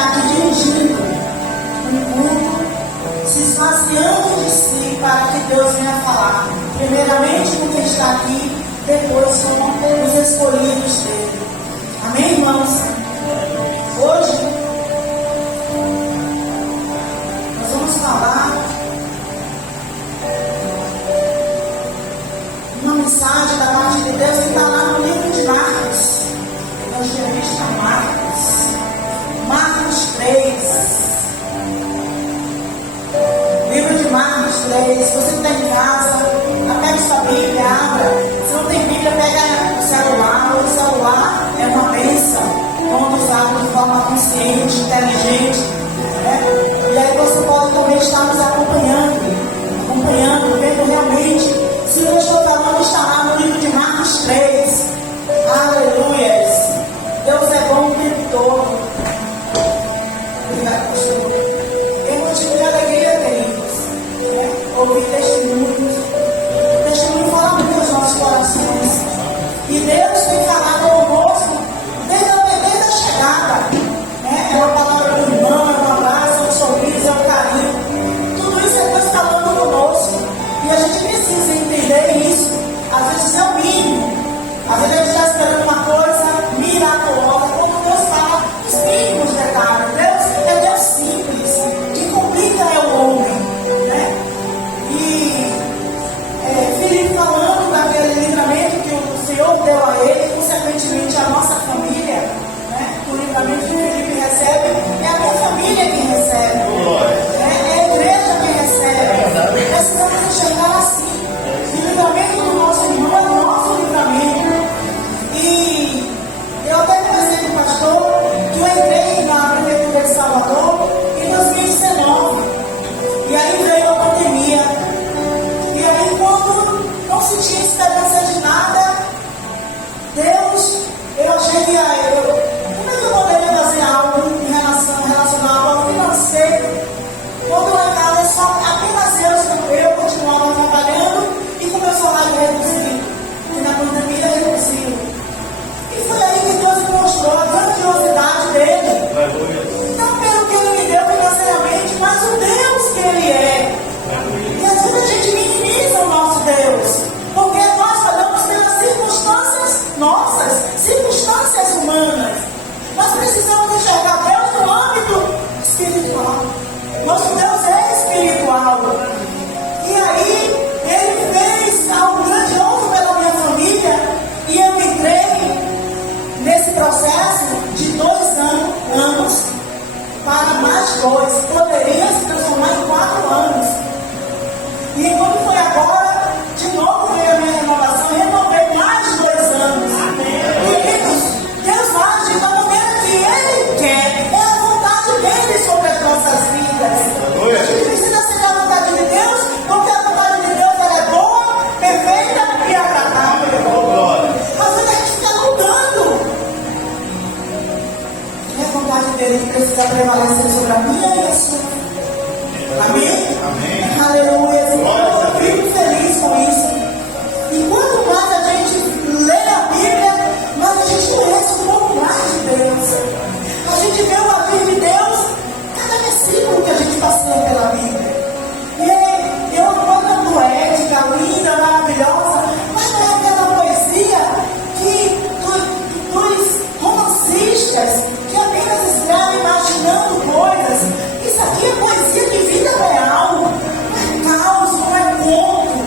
está aqui dirigindo um culto, se esvaziando de si para que Deus venha falar. Primeiramente com quem está aqui, depois com os escolhidos dele. Amém, irmãos? Hoje nós vamos falar uma mensagem da parte de Deus que está lá no livro de Marcos. Evangelista Marcos 3. Livro de Marcos 3. Se você está em casa, pega sua Bíblia, abra. Se não tem Bíblia, pega o celular. O celular é uma bênção quando usado de forma consciente, inteligente. E aí você pode também estar nos acompanhando, vendo realmente. Se eu estou falando, está lá no livro de Marcos 3. Aleluias. Deus é bom o tempo todo. Obrigado, pastor. Eu motivo de alegria, queridos. Ouvir testemunhos. Testemunho fala muito aos nossos corações. E Deus tem falado conosco desde a chegada. É uma palavra do irmão, é um abraço, é um sorriso, é um carinho. Tudo isso é Deus falando conosco. E a gente precisa entender isso. Às vezes é o mínimo. Às vezes a gente está esperando uma coisa miraculosa, como Deus fala, os mínimos detalhes. Deus é Deus simples, que complica é o homem. Né? E Filipe falando daquele livramento que o Senhor deu a ele, consequentemente a nossa família, né? O livramento que Filipe recebe, é a minha família quem recebe. É a igreja quem recebe. Precisamos enxergar assim. O livramento do nosso irmão é o nosso livramento. E eu até conversei com o pastor que eu entrei na prefeitura de Salvador em 2019. E aí veio a pandemia. E aí quando não se tinha esperança de nada, Deus, eu achei que como é que eu poderia fazer algo relacionado ao financeiro? Quando lá em casa é só apenas eu continuava trabalhando e com o meu salário reduzido. E na pandemia reduziu. E foi aí que Deus me mostrou a grandiosidade dele. Não pelo que ele me deu financeiramente, mas o Deus que ele é. E às vezes a gente minimiza o nosso Deus, porque nós falamos pelas circunstâncias nossas, circunstâncias humanas. Nós precisamos enxergar Deus no âmbito espiritual. Nosso Deus é espiritual. E aí, ele fez algo grandioso pela minha família. E eu entrei nesse processo de 2 anos para mais 2. Poderia se transformar em 4 anos. E quando foi agora, de novo veio a minha renovação, eu renovei mais 2 anos. Queridos, Deus age da maneira que Ele quer. É a vontade dele sobre as nossas vidas. A gente precisa seguir a vontade de Deus, porque a vontade de Deus ela é boa, perfeita e agradável. Às vezes a gente fica lutando. E a vontade dele precisa prevalecer sobre a minha e a sua. Amém? Amém. Aleluia. Eu fico feliz com isso. E quanto mais a gente lê a Bíblia, mais a gente conhece um pouco mais de Deus. A gente vê o agir de Deus cada versículo que a gente passeia pela Bíblia. E é uma coisa poética, linda, maravilhosa, mas não é aquela poesia dos romancistas que apenas escrevem imaginando coisas. Isso aqui é poesia de vida real. Não é caos, não é conto.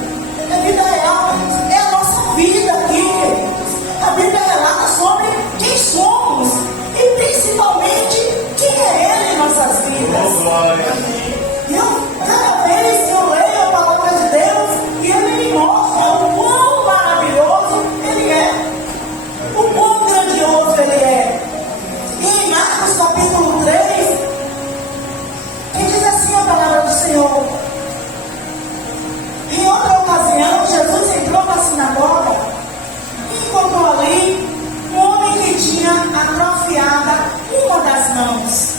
É vida real. É a nossa vida aqui, queridos. A Bíblia relata sobre quem somos e principalmente quem é Ele em nossas vidas. Cada vez que eu leio a palavra de Deus e Ele me mostra o quão maravilhoso Ele é, o quão grandioso Ele é. E em Marcos capítulo 3, diz assim a palavra do Senhor. Em outra ocasião, Jesus entrou na sinagoga e encontrou ali um homem que tinha atrofiada uma das mãos.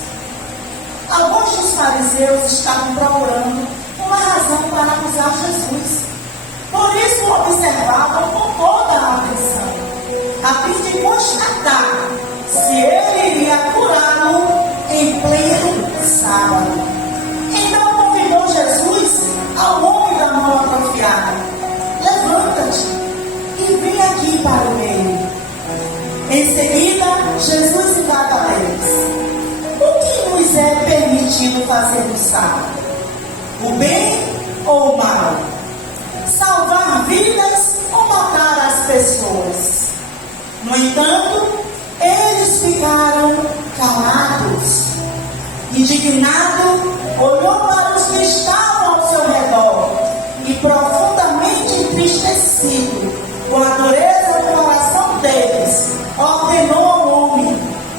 Alguns dos fariseus estavam procurando uma razão para acusar Jesus. Por isso o observavam com toda a atenção, a fim de constatar se ele iria curá-lo em pleno sábado. Então convidou Jesus ao homem da mão atrofiada: levanta-te e vem aqui para o meio. Em seguida, Jesus indaga a eles: o que nos é permitido fazer no sábado? O bem ou o mal? Salvar vidas ou matar as pessoas? No entanto, eles ficaram calados. Indignado, olhou para os que estavam ao seu redor e, profundamente entristecido com a dureza do coração deles, ordenou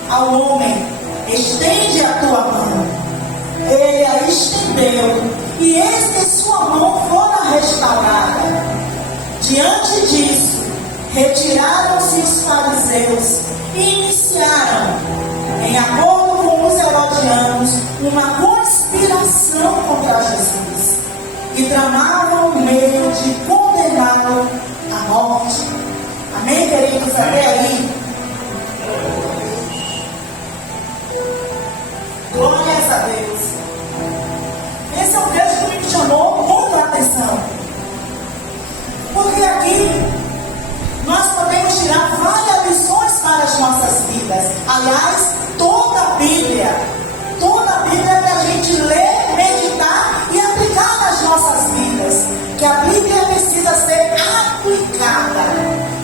ao homem: estende a tua mão. Ele a estendeu, e eis que sua mão fora restaurada. Diante disso, retiraram-se os fariseus e iniciaram, em acordo com os herodianos, uma conspiração contra Jesus, e tramavam o meio de condená-lo à morte. Amém, queridos? Até aí. Glórias a Deus. Esse é um texto que me chamou muito a atenção, porque aqui nós podemos tirar várias lições para as nossas vidas. Aliás, toda a Bíblia que a gente lê, meditar e aplicar nas nossas vidas, que a Bíblia precisa ser aplicada.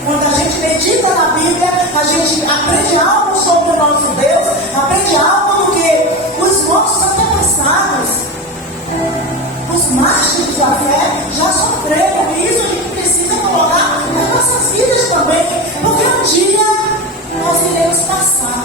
Quando a gente medita na Bíblia, a gente aprende algo sobre o nosso Deus, aprende algo do que os nossos antepassados, os mártires da fé, já sofreram. E isso a gente precisa colocar nas nossas vidas também, porque um dia nós iremos passar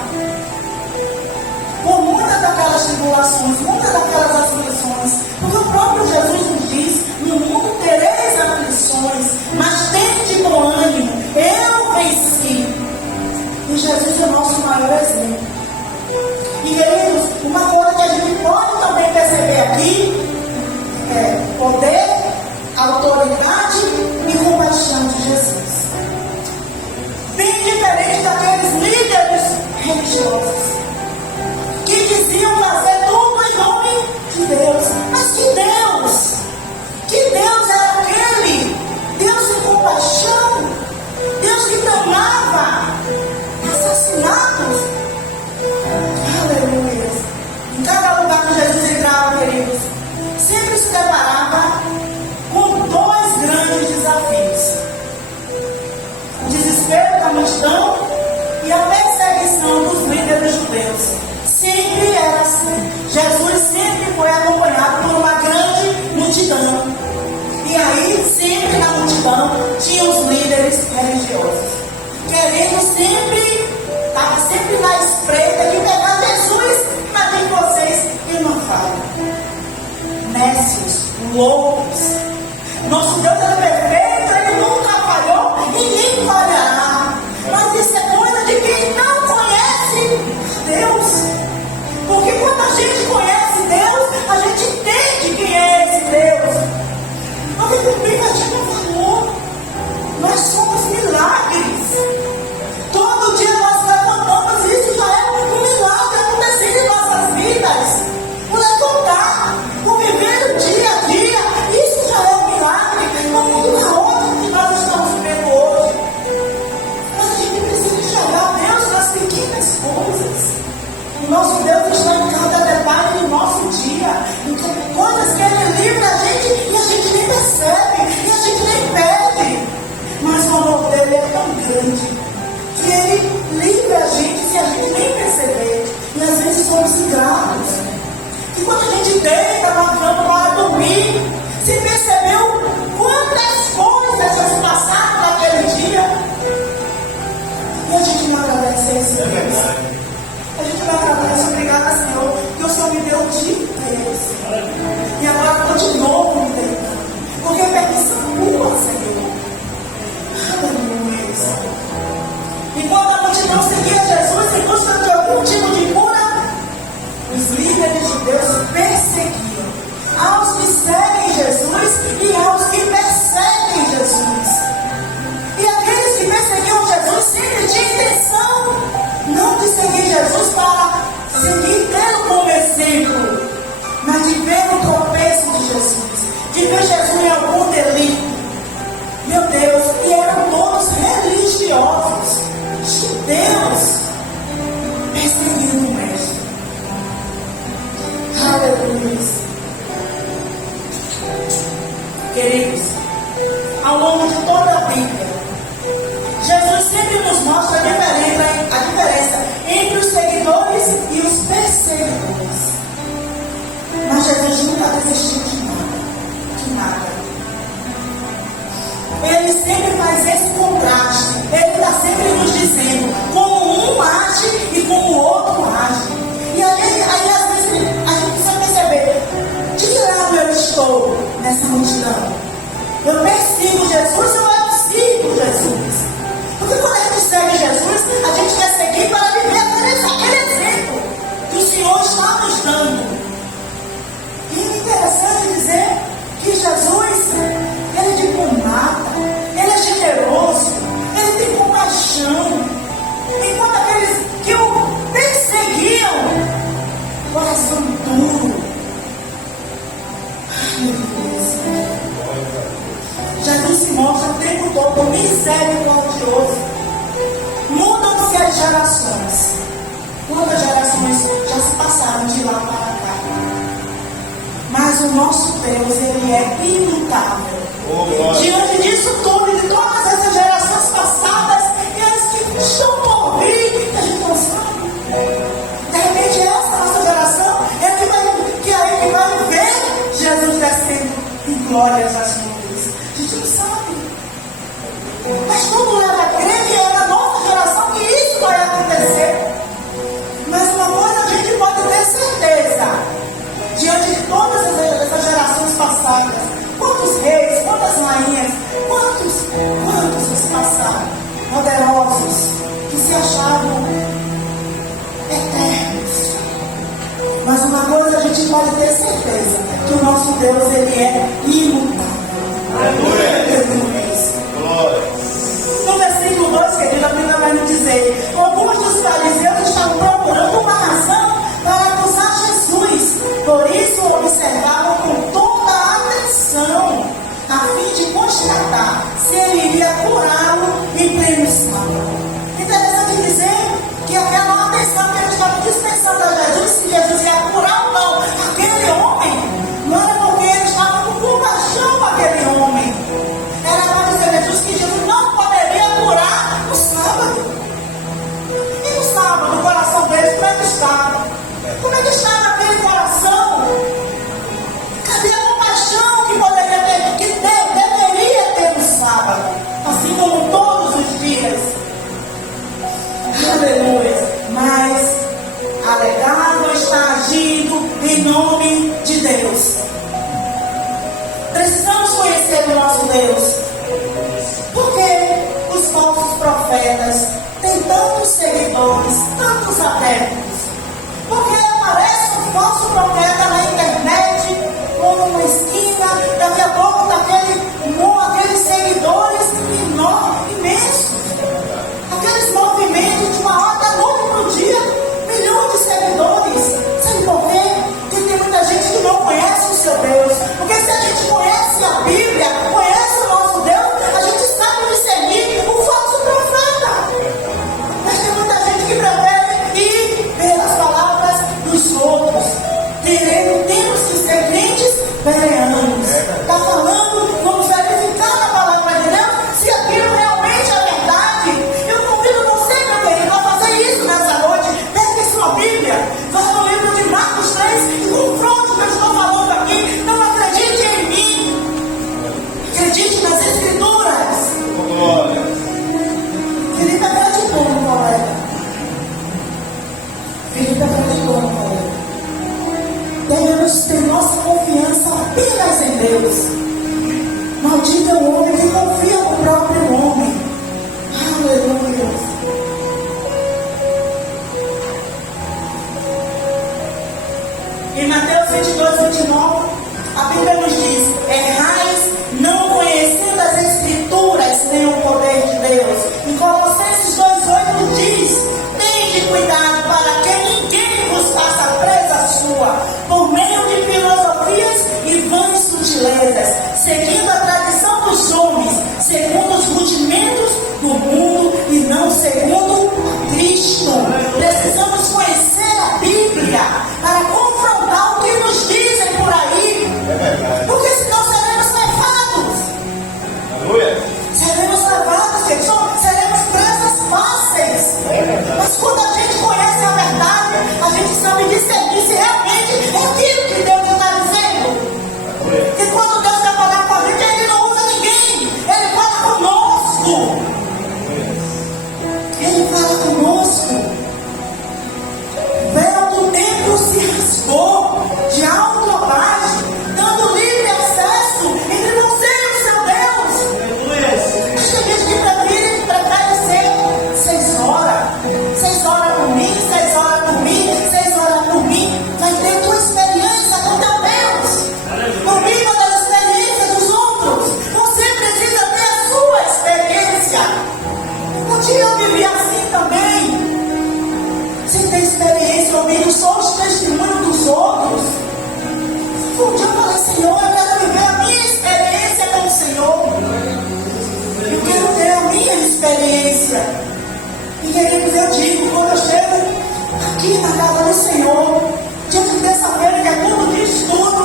por muitas daquelas tribulações, muitas daquelas aflições, porque o próprio Jesus nos diz: no mundo tereis aflições, mas tende bom ânimo, eu venci. E Jesus é o nosso maior exemplo. E queridos, uma coisa que a gente pode também perceber aqui é poder, autoridade e compaixão de Jesus. Bem diferente daqueles líderes religiosos que diziam fazer tudo em nome de Deus. Mas que Deus? Que Deus era aquele? Deus de compaixão, Deus que tramava assassinatos. Aleluia. Em cada lugar que Jesus entrava, queridos, sempre se deparava com dois grandes desafios: o desespero da multidão e a perseguição dos líderes judeus. Sempre era assim. Jesus sempre foi acompanhado por uma grande multidão. E aí, sempre na multidão, tinha os líderes religiosos, querendo sempre, estava sempre na espreita de pegar Jesus. Imagine vocês, e não falham. Nécios, loucos. Nosso Deus é perfeito, Ele nunca falhou e nem falhará. Mas isso é coisa de quem não conhece Deus. Porque quando a gente conhece Deus, a gente entende quem é esse Deus. Mas também a gente não falou. Nós somos milagres. Todo dia nós levantamos, isso já é um milagre acontecendo em nossas vidas. O levantar, o viver o dia a dia, isso já é um milagre. No mundo caótico que nós estamos Jesus, de ver Jesus em algum delito. Meu Deus, e eram todos religiosos, judeus, perseguindo o mestre. Aleluia. Queridos, ao longo de toda a Bíblia, Jesus sempre nos mostra a diferença entre os seguidores e os perseguidores. Mas Jesus nunca desistiu de nada. Ele sempre faz esse contraste. Ele está sempre nos dizendo como um age e como o outro age. E aí às vezes a gente precisa perceber de que lado eu estou nessa multidão. Eu persigo Jesus ou eu sigo Jesus? Porque quando a gente segue Jesus, a gente quer seguir para viver aquele exemplo que o Senhor está nos dando. E é interessante dizer que Jesus, ele é de bom mata, ele é generoso, ele tem compaixão. Enquanto aqueles que o perseguiam, coração duro. Ai, meu Deus. Jesus se mostra o tempo todo misericordioso. Mudam-se as gerações. Quantas gerações já se passaram de lá para cá? Mas o nosso Deus, ele é imutável. Diante disso tudo e de todas essas gerações passadas e as que estão por vir, que a gente não sabe. De repente essa nossa geração é que vai ver Jesus descendo em glórias às nuvens. A gente não sabe. Mas tudo leva a crer que é na nossa geração que isso vai acontecer. Mas uma coisa a gente pode ter certeza. Diante de todas essas gerações passadas, quantos reis, quantas rainhas, quantos se passaram, poderosos, que se achavam eternos. Mas uma coisa a gente pode ter certeza, que o nosso Deus, ele é imutável. No versículo 2, querido, a Bíblia vai nos dizer: alguns dos fariseus estavam procurando uma razão para acusar Jesus, por isso o observavam com toda a atenção, a fim de constatar se ele iria curá-lo em pleno sábado. Interessante dizer que aquela atenção que eles estavam dispensando a Jesus, se Jesus ia curar ou não aquele homem, não era porque eles estavam com compaixão com aquele homem, era para dizer a Jesus que Jesus não poderia curar no sábado. E no sábado o coração deles como é que estava? Como é que estava aquele coração? Cadê a compaixão que poderia ter, que deveria ter no sábado? Assim como todos os dias. Aleluia. Mas alegado está agindo em nome de Deus. Precisamos conhecer o nosso Deus. Porque os falsos profetas têm tantos seguidores, tantos adeptos. Porque aparece um falso profeta na internet, ou numa esquina, daqui a pouco aqueles seguidores imensos. Aqueles movimentos de uma hora da noite para o dia, milhões de seguidores. Sabe por quê? Porque tem muita gente que não conhece o seu Deus. Porque se a gente conhece a Bíblia, conhece o nosso Deus, a gente sabe discernir um falso profeta. Mas tem muita gente que prefere ir pelas palavras dos outros. Temos que ser crentes vereanos. Está falando do mundo e não segundo Cristo. Precisamos conhecer a Bíblia para confrontar o que nos dizem por aí, porque senão seremos levados. Seremos levados, gente, seremos presas fáceis. Mas quando a gente conhece a verdade, a gente sabe discernir se realmente é aquilo que Deus está dizendo. E quando Deus quer falar com a gente, Ele não usa ninguém, Ele fala conosco. Ele fala conosco. O véu do templo se rasgou de alto a baixo, dando livre acesso entre você e o seu Deus. Tem gente que prefere ser 6 horas. 6 horas por mim, 6 horas por mim, 6 horas por mim. Vai ter tua experiência com teu Deus. Por mim, das experiências dos outros. Você precisa ter a sua experiência. Um dia eu vivi assim também. Sem ter experiência, ouvindo só os testemunhos dos outros. Um dia eu falei, Senhor, eu quero viver a minha experiência com o Senhor. Eu quero ter a minha experiência. E queridos, eu digo, quando eu chego aqui na casa do Senhor, diante dessa feira que é tudo diz tudo,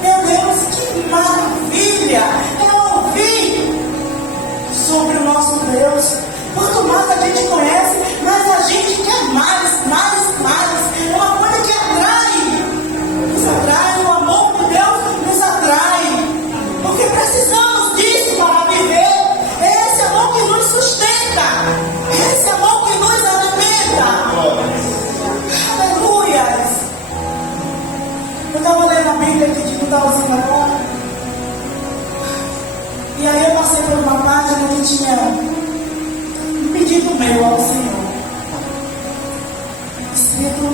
meu Deus, que maravilha! Eu ouvi sobre o nosso Deus. Quanto mais a gente conhece, mais a gente quer mais, mais, mais. É uma coisa que atrai, nos atrai, o amor de Deus nos atrai, porque precisamos disso para viver. É esse amor que nos sustenta, é esse amor que nos alimenta. Aleluia! Eu estava lendo a Bíblia aqui de Budalzinho agora, e aí eu passei por uma página que tinha um pedido meu ao Senhor escrito,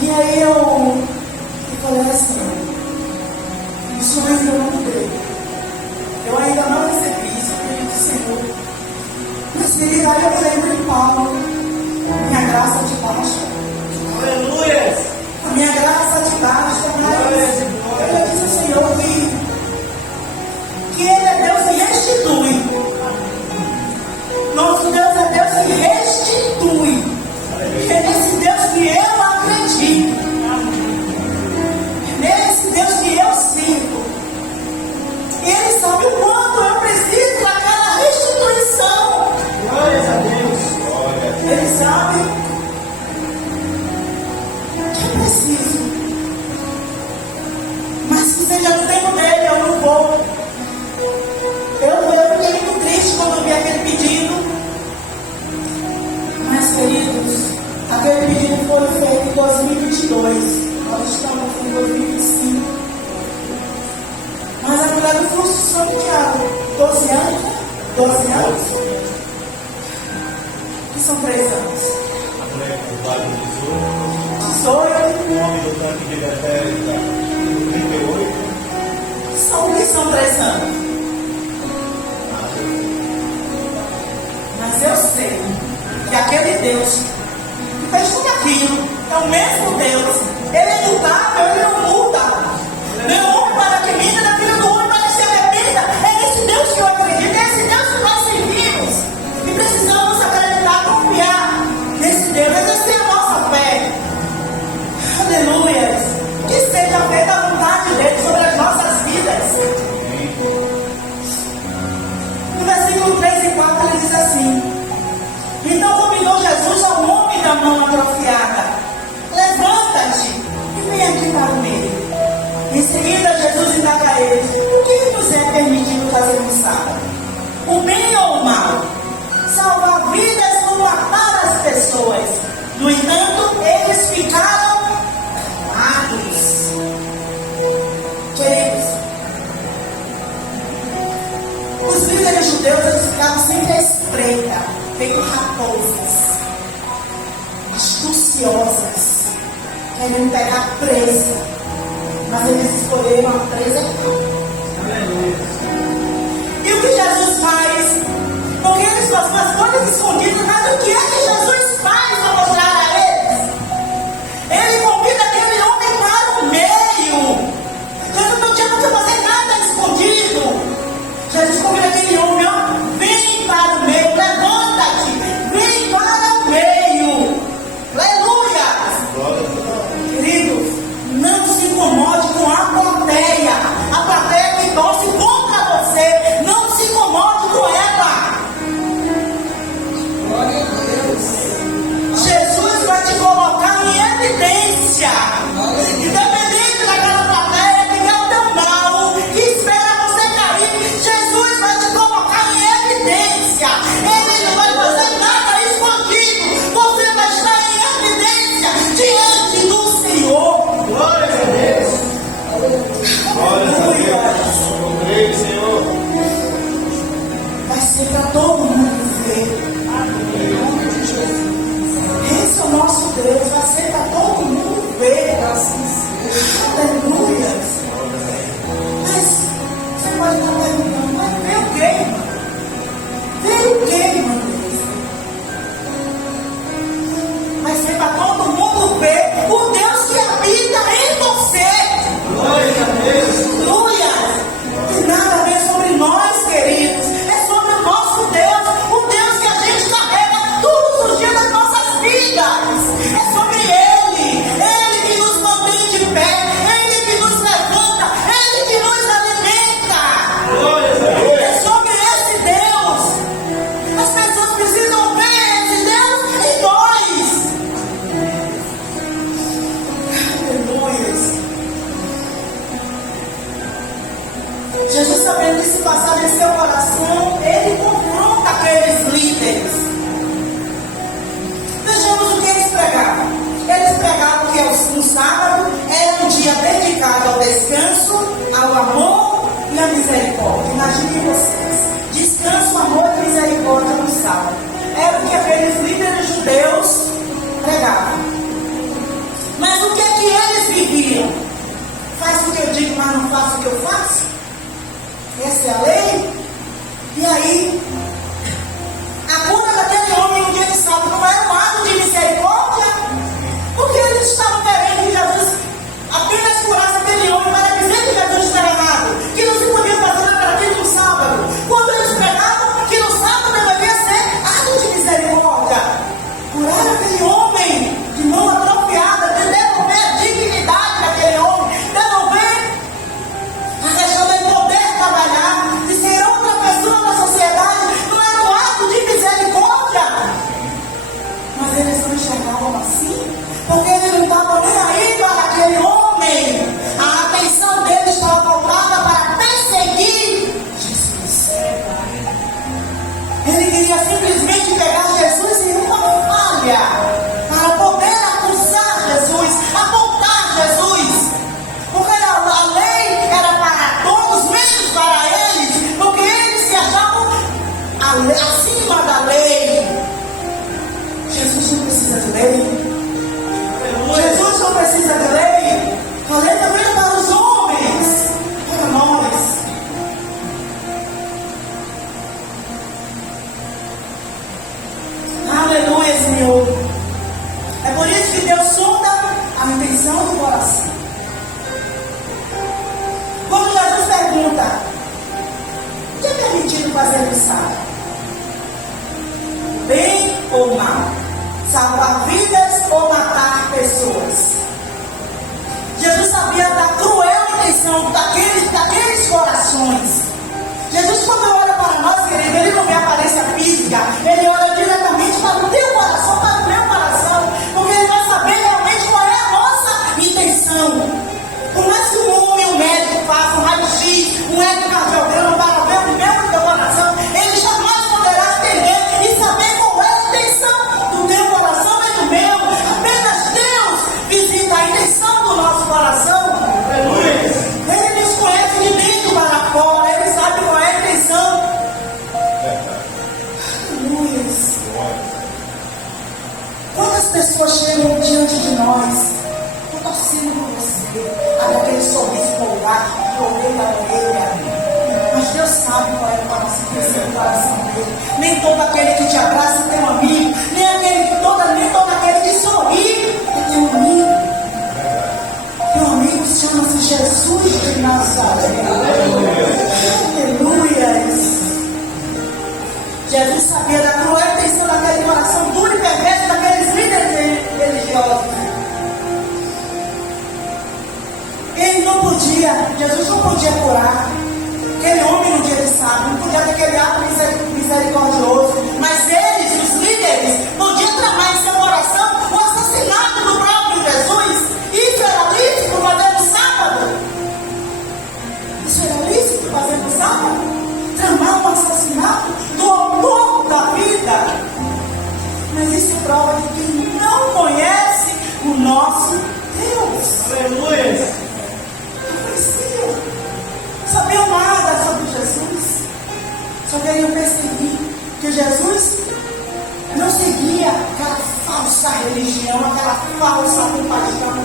e aí eu falei assim, o Senhor ainda não me deu, eu ainda não recebi isso, pedido do Senhor. Mas querida, aí eu me lembro de Paulo, minha graça te basta. Aleluia! A minha graça te basta, mas eu disse ao Senhor que Ele é Deus que restitui. Nosso Deus é Deus que restitui. É nesse Deus que eu acredito. É nesse Deus que eu sinto. Ele sabe o quanto eu preciso daquela restituição. Glória a Deus. Ele sabe que eu preciso. Mas que seja no tempo dele, eu não vou. Eu fiquei muito triste quando vi aquele pedido. Mas, queridos, aquele pedido foi feito em 2022. Nós estamos em 2025. Mas a mulher do fluxo só tinha 12 anos. 12 anos? Que são 3 anos. A mulher do Vale do 18. O homem do tanque de Betesda, 38. São 3 anos. Mas eu sei que aquele Deus que fez tudo aquilo é o mesmo Deus. Ele é imutável, ele não muda. Meu homem para que minta, da filha do homem para que se arrependa. É esse Deus que eu acredito, é esse Deus que nós servimos. E precisamos acreditar, confiar nesse Deus, exercer a nossa fé. Aleluia. Que seja feita a vontade dele sobre as nossas vidas. No versículo 3 e 4 ele diz assim: então convidou Jesus ao homem da mão atrofiada: levanta-te e vem aqui para o meio. Em seguida Jesus indaga a eles: o que nos é permitido fazer no sábado? O bem ou o mal? Salvar vidas ou matar as pessoas? No entanto, eles ficaram calados. Queridos, os líderes judeus, eles ficavam sempre à espreita, feito raposas, astuciosas, querendo pegar presa, mas eles escolheram a presa errada. E o que Jesus faz? Porque eles fazem as coisas escondidas, mas o que é que Jesus faz para mostrar a eles? Ele convida aquele homem para o meio. Jesus não tinha que fazer nada escondido. Jesus convida aquele homem, ó, vem para o ser para todo mundo ver. Em nome de Jesus. Esse é o nosso Deus, vai ser para todo mundo ver. Aleluia. Mas você pode estar perguntando, mas veio quem, mano? Veio quem, meu Deus? Vai ser para todo mundo ver o Deus que habita em você. Glória a Deus. Aleluia. Não tem nada a ver sobre nós, queridos. É sobre o nosso Deus. O Deus que a gente carrega todos os dias das nossas vidas. É sobre Ele. Ele que nos mantém de pé. Ele que nos levanta. Ele que nos alimenta. Glória a Deus. É sobre esse Deus. As pessoas precisam ver esse Deus em nós. Aleluia. Jesus, sabendo que se passar em seu coração, ele confronta aqueles líderes. Vejamos o que eles pregavam. Eles pregavam que o sábado era um dia dedicado ao descanso, ao amor e à misericórdia. Imaginem vocês: descanso, amor e misericórdia no sábado. Era o que aqueles líderes judeus pregavam. Mas o que é que eles viviam? Faz o que eu digo, mas não faço o que eu faço? Essa é a lei. E aí, a cura daquele homem no dia de sábado não era um ato de misericórdia? Porque eles estavam querendo que Jesus apenas curasse aquele homem para dizer que Jesus estava errado, que não se podia fazer nada aquilo no sábado. Quando eles pregavam que no sábado deveria ser ato de misericórdia, curar aquele homem de mão atrofiada, de devolver a dignidade daquele homem, devolver a questão dele poder trabalhar, de ser outra pessoa na sociedade, não era um ato de misericórdia. Mas eles não enxergavam assim, porque eles não estavam nem aí para aquele homem. A atenção deles estava voltada para perseguir Jesus. Ele queria simplesmente pegar Jesus em uma falha, para poder acusar Jesus, apontar Jesus. Porque a lei era para todos, menos para eles, porque eles se achavam acima da lei. Jesus não precisa de lei. Jesus não precisa de lei. A lei também é para os homens, para nós. Aleluia, Senhor. É por isso que Deus sonda a intenção do coração. Quando Jesus pergunta: o que é permitido fazer no sábado? Bem ou mal? Salvar vidas ou matar pessoas? Jesus sabia da cruel intenção daqueles corações. Jesus, quando olha para nós, querido, ele não vê a aparência física, ele olha diretamente para o teu coração, para o meu coração, porque ele vai saber realmente qual é a nossa intenção. Por mais que um homem, um médico faça um raio-x, um ecocardiograma para ver o meu teu coração, ele jamais poderá entender e saber qual é a intenção do teu coração e do meu. Apenas Deus visita a intenção do nosso coração. Ele nos conhece de dentro para fora, ele sabe qual é a intenção. Aleluia. Quantas pessoas chegam diante de nós, estou torcendo por você, aquele sorriso folgado, de orelha a orelha. Mas Deus sabe qual é o coração dele. Nem todo aquele que te abraça é teu amigo, nem todo aquele que sorri é teu amigo. Teu amigo chama-se Jesus de Nazaré. Aleluia. Jesus sabia da cruel intenção daquele coração duro e perverso daqueles líderes religiosos. Ele não podia, Jesus não podia curar aquele homem no dia de sábado, não podia ter aquele ato misericordioso, mas eles, os líderes, podiam tramar em seu coração o assassinato do próprio Jesus. Isso era lícito fazer no sábado? Isso era lícito fazer no sábado? Tramar o assassinato do autor da vida? Mas isso é prova de que não conhece o nosso Deus. Aleluia. Não conhecia. Sabiam nada sobre Jesus. Só queriam perseguir percebi que Jesus não seguia aquela falsa religião, aquela falsa compaixão,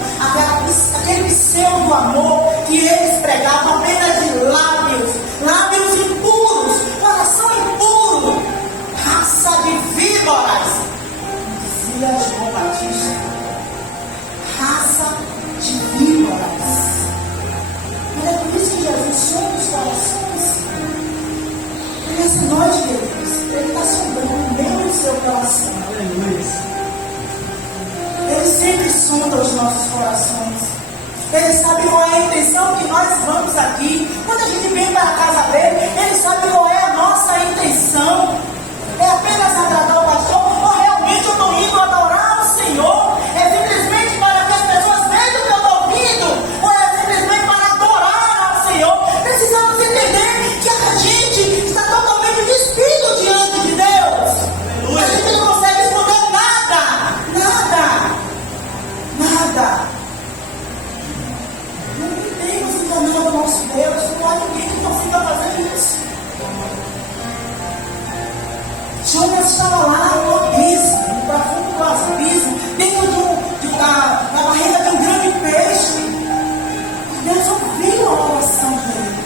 aquele pseudo amor que eles pregavam apenas de lábios impuros, coração impuro, raça de víboras, dizia João Batista, raça de víboras. E é por isso que Jesus sonda os corações. E essa noite, queridos, Ele está sondando o meu e o seu coração. Aleluia. Ele sempre sonda os nossos corações. Ele sabe qual é a intenção que nós vamos aqui. Quando a gente vem para a casa dele, Ele sabe qual é a nossa intenção. É apenas agradar o pastor? Ou realmente eu estou indo adorar o Senhor? É simplesmente para que as pessoas vejam que eu estou vindo? Ou é simplesmente para adorar ao Senhor? Precisamos entender que a gente está totalmente despido diante de Deus. A gente não consegue esconder nada. Não podemos enganar o nosso Deus. Não há ninguém que consiga fazer isso. Jonas estava lá no abismo, no profundo do abismo, dentro da barriga de um grande peixe. E Deus ouviu a oração dele.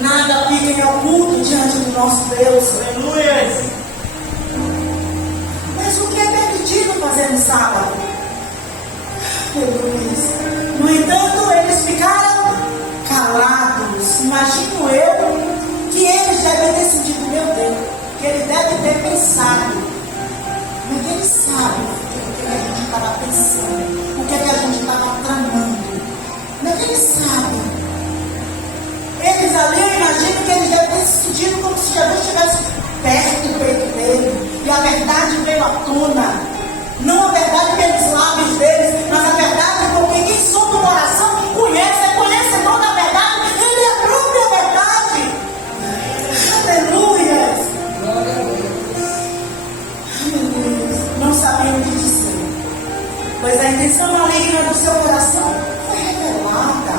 Nada fica em oculto diante do nosso Deus. Aleluia. Mas o que é permitido fazer no sábado? Aleluia. No entanto, eles ficaram calados. Imagino eu que eles devem ter sentido, meu Deus, que eles devem ter pensado. Mas eles sabem o que a gente estava pensando, o que a gente estava tramando. Mas eles sabem. Eles ali, eu imagino que eles devem ter se sentido como se Jesus estivesse perto do peito dele. E a verdade veio à tona. Não a verdade pelos lábios deles, mas a verdade porque quem sonda o coração conhece, é conhecedor da verdade. Ele é a própria verdade. Aleluia. Aleluia. Não sabiam o que dizer. Pois a intenção maligna do seu coração foi revelada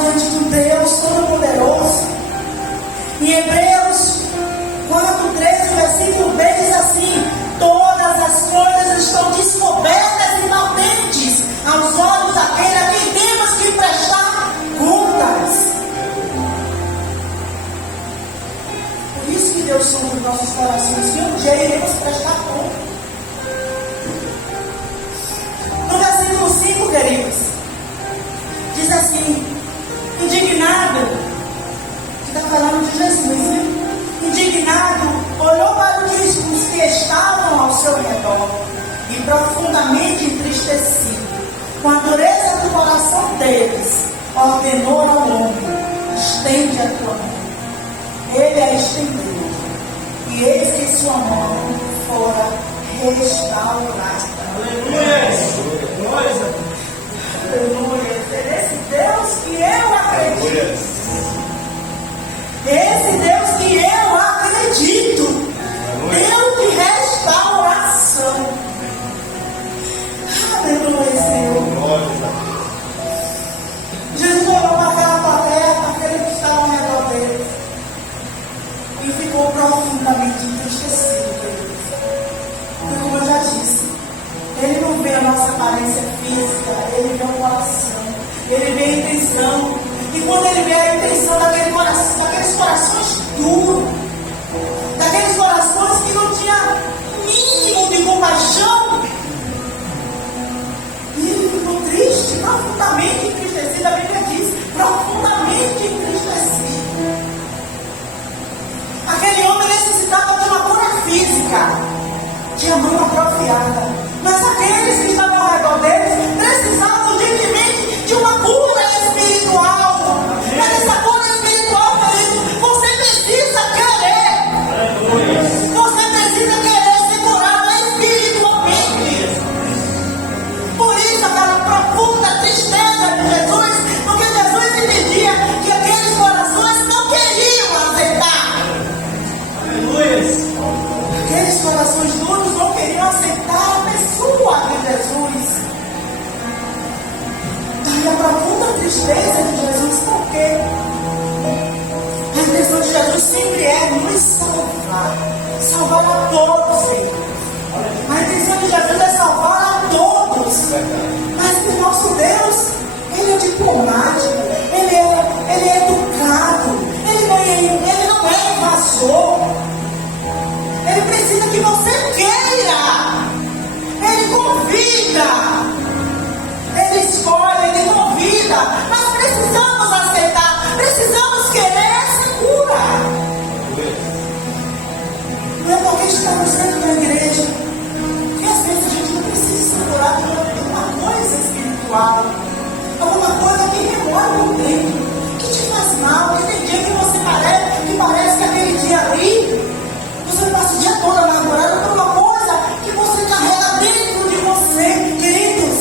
diante de um Deus Todo-Poderoso. Em Hebreus 4:13, versículo B diz assim: todas as coisas estão descobertas e patentes aos olhos daquele a quem temos que prestar contas. Por isso que Deus sonda os nossos corações, e um dia iremos prestar conta. No versículo 5, queridos, diz assim: indignado, está falando de Jesus, né? Indignado, olhou para os que estavam ao seu redor e profundamente entristecido, com a dureza do coração deles, ordenou ao homem: estende a tua mão. Ele a estendeu, e eis que sua mão fora restaurada. Aleluia. Glória a Deus. Aleluia. É esse Deus que eu acredito. Esse Deus que eu acredito. Deus de restauração. Aleluia, Senhor. Jesus olhou para aquela plateia, para aquele que estava ao redor dele, e ficou profundamente entristecido, queridos. Porque, como eu já disse, Ele não vê a nossa aparência física, Ele vê o coração, Ele vê a intenção. E quando Ele vê a intenção daqueles corações duros, daqueles corações que não tinham mínimo de compaixão, e Ele ficou triste, profundamente entristecido. A Bíblia diz: profundamente entristecido. Aquele homem necessitava de uma cura física, de a mão apropriada, mas aqueles que estavam ao redor deles precisavam urgentemente de uma cura espiritual. Mas essa cura espiritual, querido, você precisa querer. Você precisa querer se curar espiritualmente. Por isso aquela profunda tristeza de Jesus, porque Jesus entendia que aqueles corações não queriam aceitar. Aleluia. Aqueles corações duros não queriam aceitar a pessoa. tristeza de Jesus, por quê? A intenção de Jesus sempre é nos salvar. Salvar a todos, Senhor. A intenção de Jesus é salvar a todos. Mas o nosso Deus, Ele é diplomático, Ele é educado, Ele não é invasor. Ele precisa que você queira. Ele convida. Ele escolhe, Ele convida. Mas precisamos aceitar, precisamos querer essa cura. Não é porque estamos dentro da igreja que às vezes a gente não precisa ser curado por uma coisa espiritual, alguma coisa que remora por dentro, que te faz mal, que tem dia que você parece que aquele dia ali você passa o dia todo amargurado por uma coisa que você carrega dentro de você. Queridos,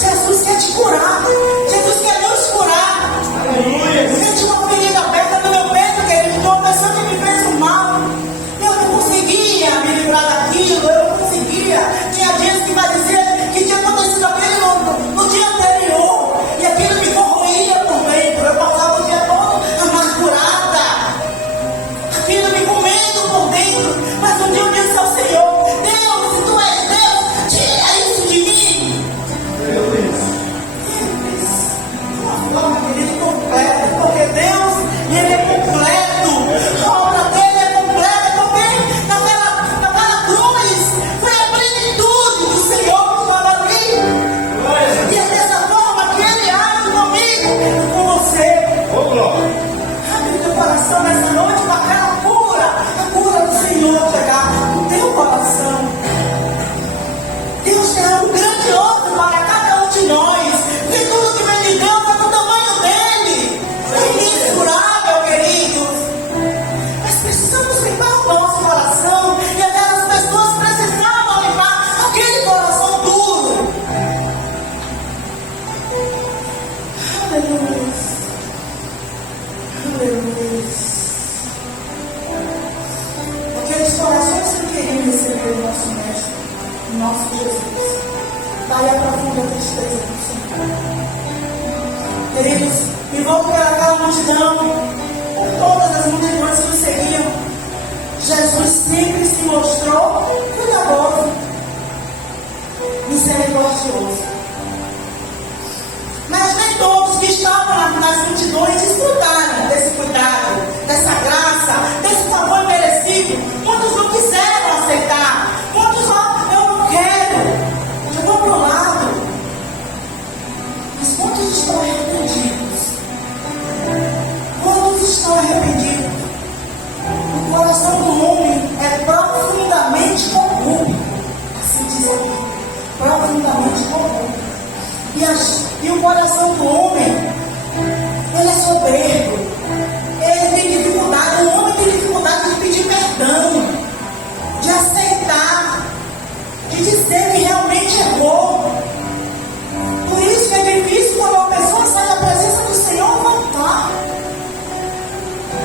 Jesus quer te curar, Jesus quer nos curar. Sente uma ferida aberta no meu peito, querido, de uma pessoa que me fez um mal. Eu não conseguia me livrar daquilo, eu não conseguia. Tinha dias que vai dizer que tinha acontecido aquilo no dia anterior, e aquilo me corroía por dentro. Eu passava o dia todo amargurada, aquilo me comendo por dentro. Mas um dia eu disse ao Senhor: Deus, se tu és Deus, tira isso de mim. De uma forma que Ele completa, porque Deus, Ele é completo. A obra dele é completa, porque naquela cruz foi a plenitude do Senhor que estava ali. E é dessa forma que Ele age comigo e com você. Abre o teu coração nessa noite para aquela cura, a cura do Senhor chegar no teu coração. Deus tem algo grandioso para cada um de nós. E tudo que vem de Deus é do tamanho dele. É imensurável, queridos. Mas precisamos limpar o nosso coração. E aquelas pessoas precisavam limpar aquele coração duro. Aleluia. Aleluia. Aqueles corações que queriam receber o nosso Mestre, o nosso Jesus. Daí a profunda tristeza do Senhor. Queridos, me volto para aquela multidão, por todas as multidões que o seguiam. Jesus sempre se mostrou cuidadoso, misericordioso. Mas nem todos que estavam nas multidões desfrutaram desse cuidado, dessa graça, desse favor merecido. Muitos não quiseram aceitar. Muitos falaram: eu não quero, eu vou para o lado. Mas quantos estão arrependidos? Quantos estão arrependidos? O coração do homem é profundamente corrupto. Assim diz a Bíblia. Profundamente corrupto. E o coração do homem, ele é soberbo. Ele tem dificuldade, o homem tem dificuldade de pedir perdão, de aceitar, de dizer que realmente errou. Por isso que é difícil quando uma pessoa sai da presença do Senhor voltar.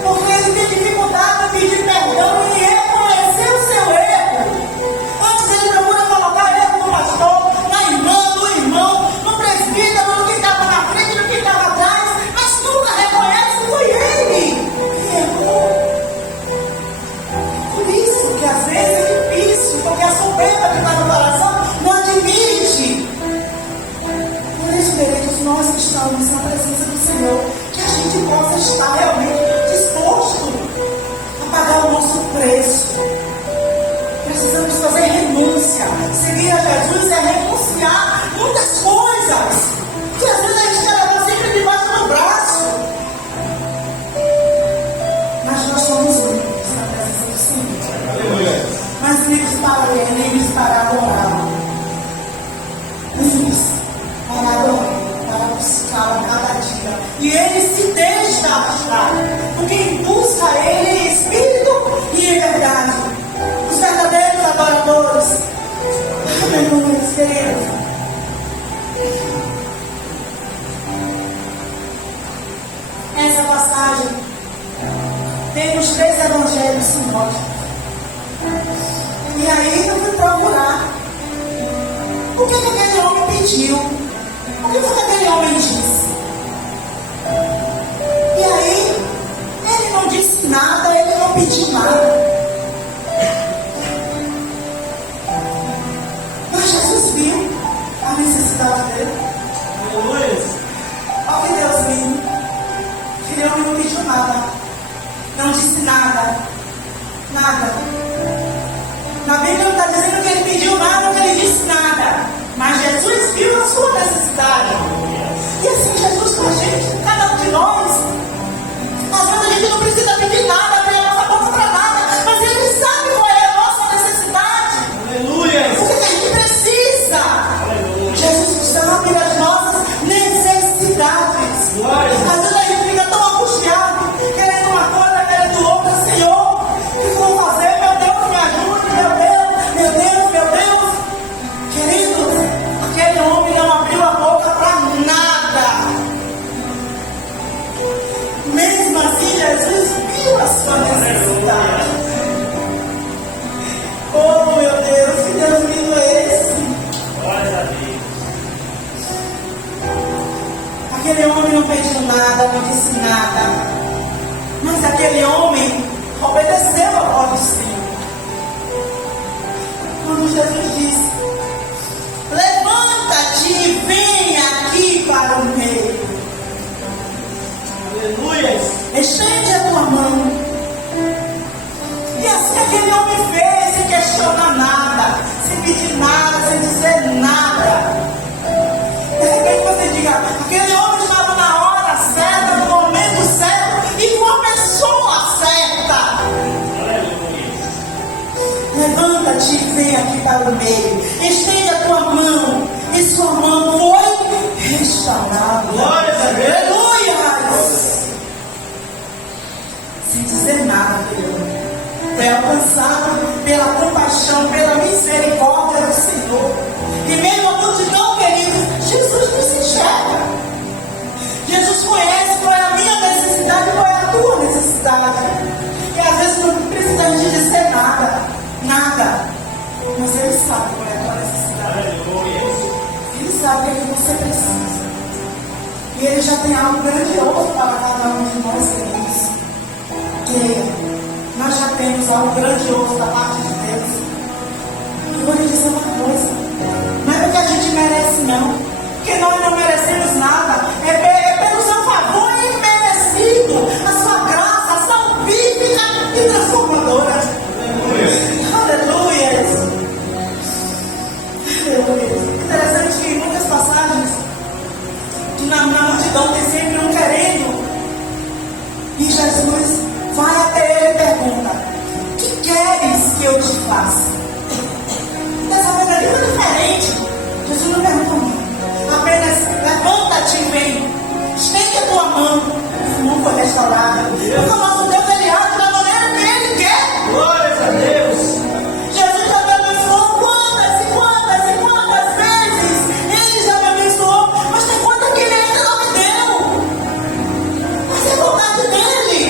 Porque ele tem dificuldade de pedir perdão e reconhecer o seu erro. Antes ele procura colocar erro no pastor, na irmã, no irmão, no presbítero, no que estava na frente, no que estava atrás, mas nunca reconhece que foi ele que errou. Por isso que às vezes é difícil, porque a soberba que está no coração não admite. Por isso, queridos, nós que estamos na presença do Senhor, que a gente possa estar realmente disposto a pagar o nosso preço. Precisamos fazer renúncia. Seguir a Jesus é renunciar muitas coisas que às vezes a gente quer levar sempre debaixo do braço. Mas nós somos livres na presença do Senhor. Mas livres para ler, livres para adorar. Livres para adorar, para buscar a cada dia. E Ele se deixa achar. Porque quem busca Ele em espírito e em verdade. Os verdadeiros adoradores. Aleluia, Deus. Essa passagem tem os 3 evangelhos sinóticos. E aí eu fui procurar. O que aquele homem pediu? O que foi que aquele homem disse? aquele homem não pediu nada, não disse nada, nada. Na Bíblia não está dizendo que ele pediu nada, que ele disse nada, mas Jesus viu a sua necessidade. E assim Jesus com a gente, cada um de nós, às vezes a gente não precisa pedir nada, abrir a nossa boca para nada, mas Ele sabe qual é a nossa necessidade. Aleluia. O que a gente precisa. Aleluia. Jesus sabe das nossas necessidades. Glória. Às vezes a gente fica tão angustiado, querendo uma coisa, querendo outra. Senhor, o que vou fazer? Meu Deus, me ajude, meu Deus, meu Deus, meu Deus. Queridos, aquele homem não abriu a boca para nada. Mesmo assim, Jesus viu a sua necessidade. Oh, meu Deus, que Deus lindo é esse? Glória a Deus. Aquele homem não pediu nada, não disse nada. Mas aquele homem obedeceu a voz do Senhor. Quando Jesus disse: levanta-te e vem aqui para o meio. Aleluia. Estende a tua mão. E assim aquele homem fez, sem questionar nada, sem pedir nada, sem dizer nada. De repente você diga: aquele homem estava na hora certa, no momento certo e com a pessoa certa. Aleluia. Levanta-te e vem aqui para o meio. Estende a tua mão. E sua mão foi restaurada. Glória a Deus. Aleluia. Sem dizer nada, foi alcançado pela compaixão, pela misericórdia do Senhor. E mesmo a multidão, queridos, Jesus nos enxerga. Jesus conhece qual é a minha necessidade e qual é a tua necessidade. E às vezes não precisamos de dizer nada, nada. Mas Ele sabe qual é a tua necessidade. Aleluia. Ele sabe o que você precisa. E Ele já tem algo grandioso para cada um de nós, queridos. Creia, nós já temos algo grandioso da parte de Deus. E vou lhe dizer uma coisa: não é porque a gente merece, não. Porque nós não merecemos nada. É pelo seu favor imerecido, a sua graça salvífica e transformadora. Aleluia. Aleluia. Interessante que em muitas passagens, na multidão tem sempre um querendo. E Jesus vai até ele e pergunta: o que queres que eu te faça? Dessa vez é muito diferente. Jesus não pergunta apenas: levanta-te e vem, estende a tua mão. A mão foi restaurada. Porque o nosso Deus, Ele age da maneira que Ele quer. Glória a Deus. Jesus já me abençoou quantas e quantas e quantas vezes. Ele já me abençoou, mas tem coisa que Ele ainda não me deu. Mas é vontade dEle.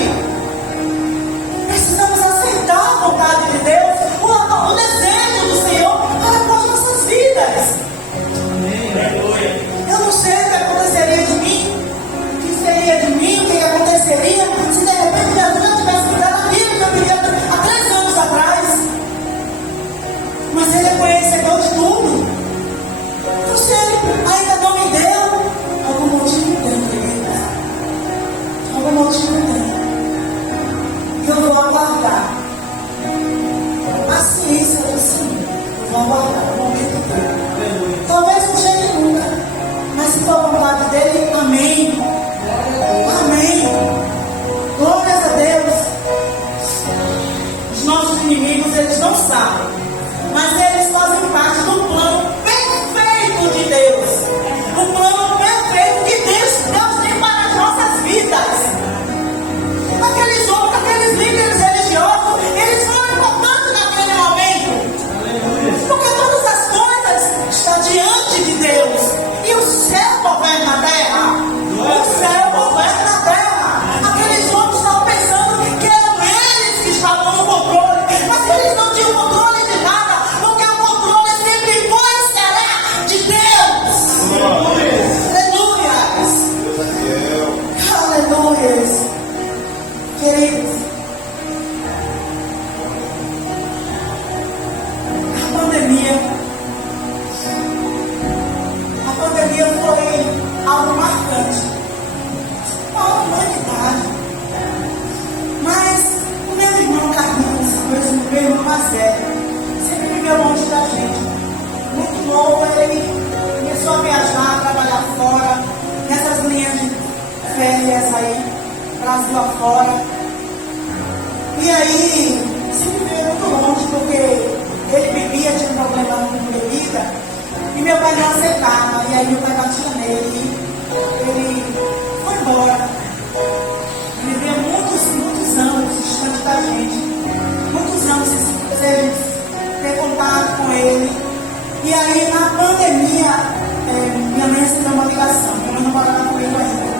Precisamos aceitar a vontade de Deus, o desejo do Senhor para as nossas vidas. Aleluia. Eu não sei o que aconteceria de mim, o que seria de mim, o que aconteceria se de repente Jesus não tivesse me dado aquilo que eu queria há 3 anos atrás. Mas Ele é conhecedor de tudo. Então, se Ele ainda não me deu, algum motivo tem, querida. Algum motivo tem. E eu vou aguardar a ciência do Senhor. Eu vou aguardar o momento dele. Aleluia. Talvez não chegue nunca, mas se for a vontade dele, amém. Amém. Glórias a Deus. Os nossos inimigos, eles não sabem, mas eles fazem parte do plano perfeito de Deus. O plano perfeito que Deus tem para as nossas vidas. Aqueles homens, aqueles líderes religiosos, eles foram importantes naquele momento. Aleluia. Porque todas as coisas estão diante de Deus. E o céu governa a terra. O céu governa a terra. Aqueles homens estavam pensando que eram eles que estavam no controle. Mas eles não tinham controle de nada. Porque o controle sempre foi e será de Deus. Aleluia. Aleluia. Aleluia. Queridos, a pandemia foi algo marcante para a humanidade. férias aí, Brasil afora. E aí, se veio muito longe, porque ele bebia, tinha um problema com bebida, e meu pai não aceitava. E aí meu pai batia nele, ele foi embora. Ele veio muitos anos distante da gente, muitos anos sem ter contato com ele. E aí, na pandemia, minha mãe recebeu uma ligação, minha mãe não morava comigo ainda.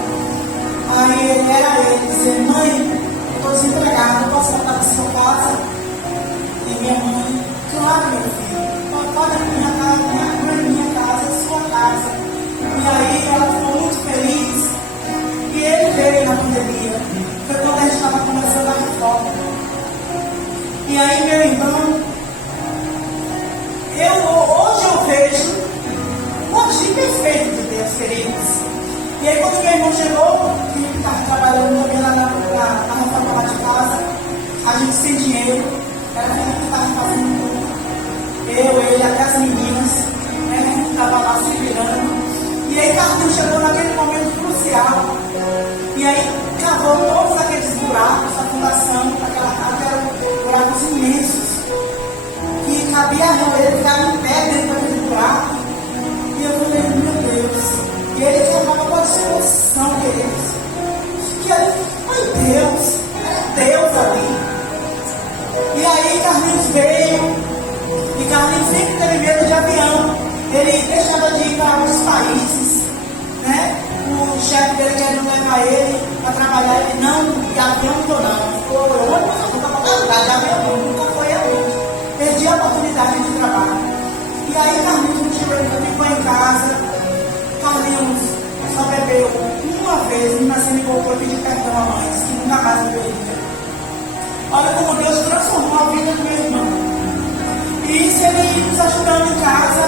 Aí ele dizia: mãe, eu estou desempregado, não posso voltar para sua casa. E minha mãe: claro, meu filho, pode ir minha casa, sua casa. E aí ela ficou muito feliz. E ele veio na pandemia. Foi quando a gente estava começando a reforma. E aí, meu irmão, hoje eu vejo o agir perfeito de Deus, queridos. E aí, quando meu irmão chegou, que estava trabalhando também lá na reforma lá de casa, a gente sem dinheiro, era a gente que estava fazendo tudo. Eu, ele, até as meninas, né, a gente estava lá se virando. E aí, Carlinhos chegou naquele momento crucial. E aí, cavou todos aqueles buracos, a fundação daquela casa eram buracos imensos. Que cabia ele ficava em pé dentro daquele buraco. E eu falei: meu Deus. E ele levava com a disposição, queridos. Que ele foi Deus, era Deus ali. E aí Carlinhos veio. E Carlinhos sempre teve medo de avião. Ele deixava de ir para outros países, né? O chefe dele querendo levar ele para trabalhar. Ele: não, de avião não estou não. Ficou: eu vou para qualquer lugar, de avião nunca foi avião. Perdi a oportunidade de trabalho. E aí Carlinhos me chegou, ele ficou em casa. Carlinhos só bebeu uma vez, mas ele me voltou a pedir perdão à mãe, disse que nunca mais beberia. Olha como Deus transformou a vida do meu irmão. E isso ele nos ajudando em casa,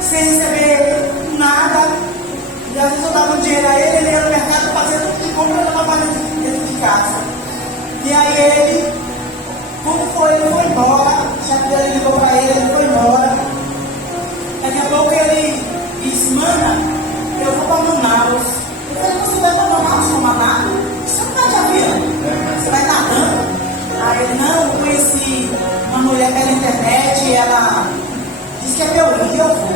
sem receber nada. E às vezes eu dava um dinheiro a ele, ele ia no mercado fazer tudo de compra e levava dentro de casa. E aí ele, quando foi, ele foi embora. O chefe dele ligou para ele foi embora. Daqui a pouco ele disse: mana, eu vou para Manaus. Eu falei: você vai para Manaus com Manaus? Você não vai de avião, você vai nadando. Aí ele: não, eu conheci uma mulher pela internet e ela disse que é meu rio, eu vou.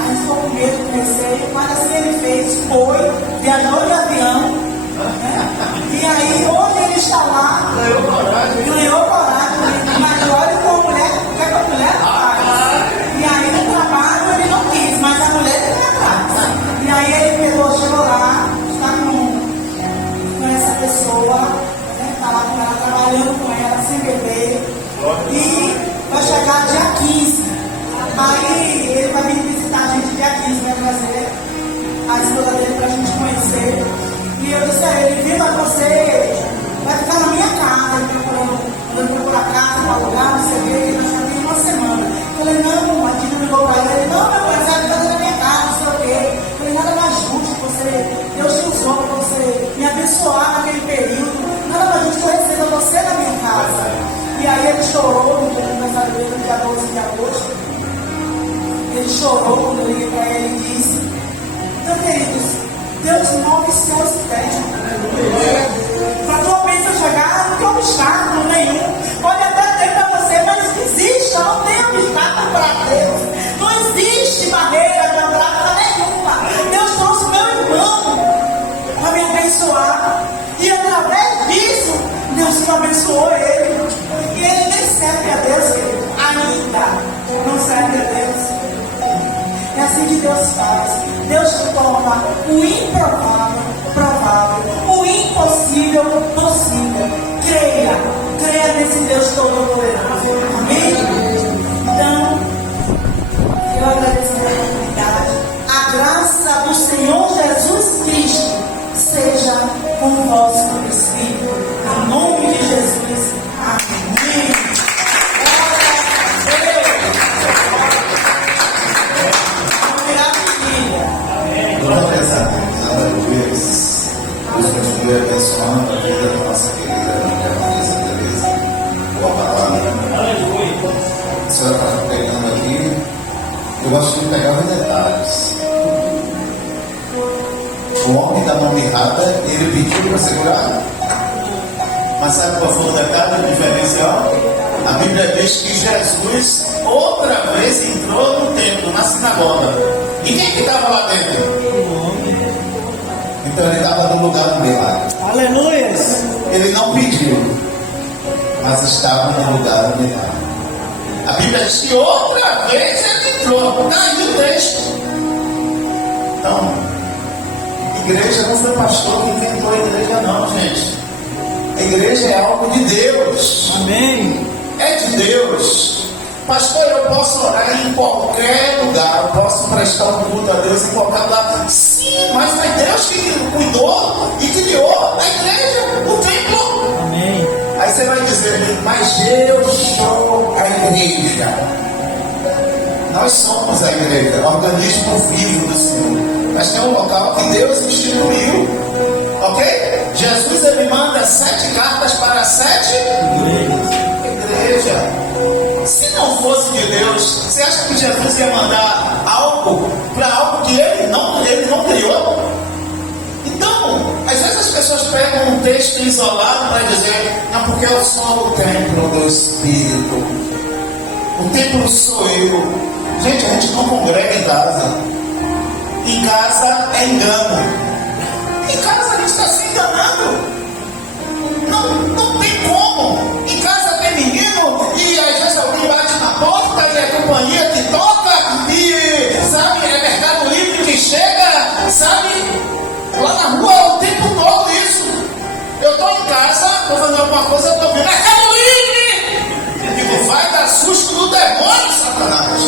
Aí ele ficou com medo, comecei, mas assim ele fez, foi, viajou de avião, né? E aí hoje ele está lá, ganhou coragem, mas olha como a mulher, o que a mulher faz. E aí no trabalho ele não quis, mas a mulher tem atrás. E aí ele chegou lá, está com essa pessoa, né? Está lá com ela, trabalhando com ela, sem beber. E vai chegar dia 15. Aí ele vai vir visitar a gente dia 15, vai trazer a esposa dele para a gente conhecer. E eu disse a ele: viva, você vai ficar na minha casa. Ele procurar casa para alugar, não sei o que, nós já tem uma semana. Eu falei: não, a Dina ligou para ele: não, meu pai, você vai ficar na minha casa, não sei o que. Eu falei: nada mais justo, Deus te usou para você me abençoar naquele período. Nada mais justo que eu receba você na minha casa. E aí ele chorou no aniversário dele, no dia 12 de agosto. Ele chorou quando eu liguei para ele e disse: então, queridos, Deus move céus e terra. Para a tua bênção chegar, não tem obstáculo nenhum. Pode até ter para você, mas desista, não tem obstáculo para Deus. Não existe barreira geográfica nenhuma. Deus trouxe meu irmão para me abençoar. E através disso, Deus me abençoou ele. E ele nem serve a Deus, querido. Ainda não serve a Deus. É assim que Deus faz. Deus torna o improvável provável, o impossível possível. Creia nesse Deus todo-poderoso. Amém? Então, eu agradeço a oportunidade. A graça do Senhor Jesus Cristo seja com o vosso espírito. Em nome de Jesus. Amém. Glórias a Deus, aleluia. Deus continue abençoando a vida da nossa querida Vanessa Teresa. Boa palavra. A senhora está pegando aqui. Eu gosto de pegar os detalhes. O homem da mão mirrada, ele pediu para segurar. Mas sabe qual foi o detalhe diferencial? A Bíblia diz que Jesus outra vez entrou no templo, na sinagoga. E quem que estava lá dentro? Então ele estava no lugar do milagre. Aleluias. Ele não pediu, mas estava no lugar do milagre. A Bíblia diz que outra vez ele entrou. Está aí o texto. Então, igreja não foi pastor que inventou a igreja, não, gente. A igreja é algo de Deus. Amém. É de Deus. Pastor, eu posso orar em qualquer lugar, eu posso prestar um culto a Deus em qualquer lugar. Sim, mas foi Deus que cuidou e criou a igreja, o templo. Amém. Aí você vai dizer, mas eu sou a igreja. Nós somos a igreja, organismo vivo do Senhor. Mas tem um local que Deus instituiu. Ok? Jesus ele manda 7 cartas para 7 igrejas. Se não fosse de Deus, você acha que Jesus ia mandar algo para algo que ele não criou? Então, às vezes as pessoas pegam um texto isolado para dizer, não, porque eu sou o templo do Espírito. O templo sou eu. Gente, a gente não congrega em casa. Em casa é engano. Em casa a gente está se enganando. Não tem como. Em casa tem menino e às vezes alguém bate na porta e a companhia que toca e, sabe, é Mercado Livre que chega, sabe, lá na rua o tempo todo isso. Eu estou em casa, estou fazendo alguma coisa, eu estou vendo Mercado Livre. Eu digo, vai dar susto do demônio, Satanás.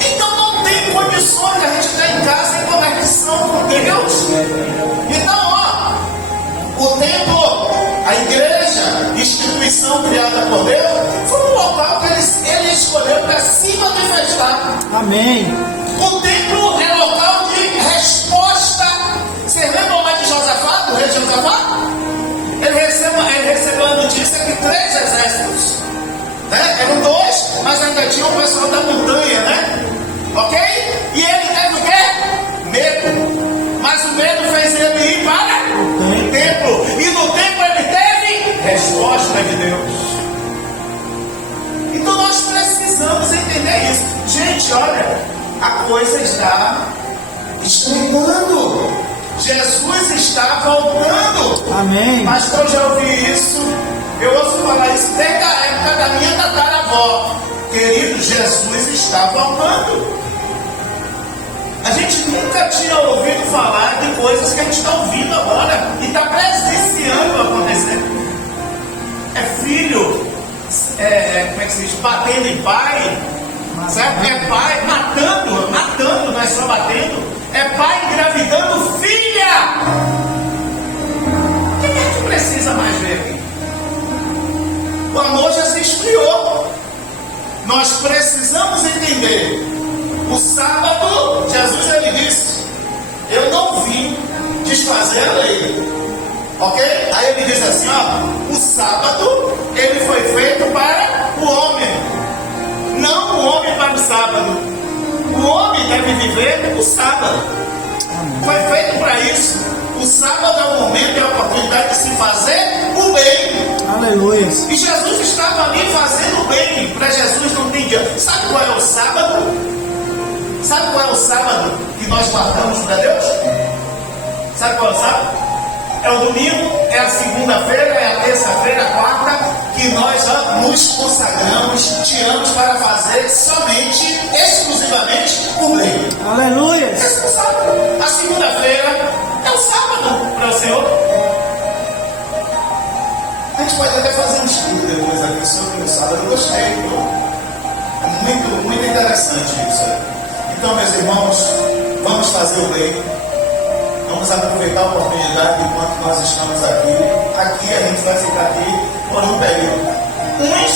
Então não tem condições de a gente estar em casa em conexão com Deus. Então, o templo, a igreja, instituição criada por Deus, foi um local que ele escolheu para se manifestar. Amém. O templo é local de resposta. Vocês lembram lá de Josafá, do rei Josafá? Ele recebeu a notícia que 3 exércitos, né? Eram 2, mas ainda tinha o pessoal da montanha, né? Ok? E ele teve o quê? Medo. Mas o medo fez ele ir para o templo. E no templo ele teve resposta de Deus. Então nós precisamos entender isso. Gente, olha, a coisa está estreitando. Jesus está voltando. Amém. Mas eu já ouvi isso. Eu ouço falar isso desde a época da minha tataravó. Querido, Jesus está voltando. A gente nunca tinha ouvido falar de coisas que a gente está ouvindo agora e está presenciando acontecer. É filho, como é que se diz? Batendo em pai, certo? É pai matando, não é só batendo. É pai engravidando filha. O que a gente precisa mais ver aqui? O amor já se esfriou. Nós precisamos entender. O sábado, Jesus ele disse, eu não vim desfazer a lei, ok? Aí ele diz assim, ó, o sábado ele foi feito para o homem, não o homem para o sábado. O homem deve viver o sábado, foi feito para isso. O sábado é o momento e a oportunidade de se fazer o bem. Aleluia. E Jesus estava ali fazendo o bem. Para Jesus não tem dia. Sabe qual é o sábado? Sabe qual é o sábado que nós guardamos para Deus? Sabe qual é o sábado? É o domingo, é a segunda-feira, é a terça-feira, a quarta, que nós nos consagramos, tiramos para fazer somente, exclusivamente, o bem. Aleluia. Esse é o sábado. A segunda-feira é o sábado para o Senhor. A gente pode até fazer um estudo depois aqui sobre o sábado. Eu gostei, é muito interessante isso aí. Então, meus irmãos, vamos fazer o bem. Vamos aproveitar a oportunidade enquanto nós estamos aqui. Aqui a gente vai ficar aqui por um período. Uns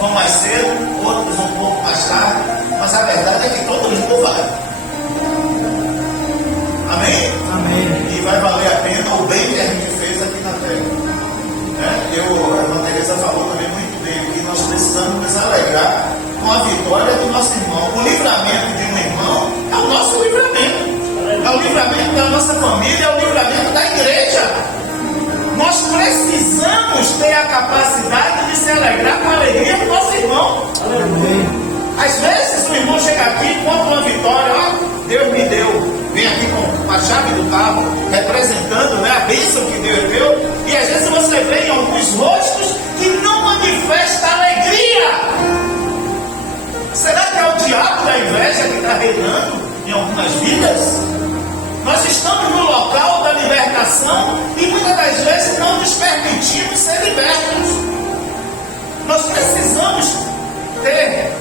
vão mais cedo, outros um pouco mais tarde, mas a verdade é que todo mundo vai. Amém? Amém. E vai valer a pena o bem que a gente fez aqui na terra. A irmã Teresa falou também muito bem que nós precisamos nos alegrar com a vitória do nosso irmão. O livramento de um irmão é o nosso livramento. É é o livramento da nossa família, é o livramento da igreja. Nós precisamos ter a capacidade de se alegrar com a alegria do nosso irmão. Às vezes o irmão chega aqui e conta uma vitória, ó, Deus me deu. Vem aqui com a chave do carro, representando, né, a bênção que Deus deu. E às vezes você vê em alguns rostos que não manifesta alegria. Será que é o diabo da inveja que está reinando em algumas vidas? Nós estamos no local da libertação e muitas das vezes não nos permitimos ser libertos. Nós precisamos ter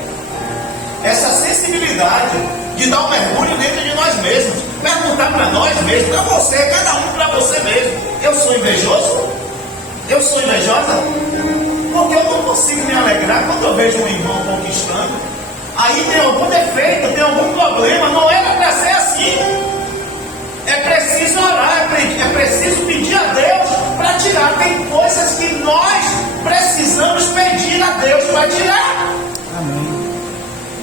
essa sensibilidade de dar um mergulho dentro de nós mesmos, perguntar para nós mesmos, para você, cada um para você mesmo: eu sou invejoso? Eu sou invejosa? Porque eu não consigo me alegrar quando eu vejo um irmão conquistando. Aí tem algum defeito, tem algum problema, não era para ser assim. É preciso orar, é preciso pedir a Deus para tirar. Tem coisas que nós precisamos pedir a Deus para tirar. Amém.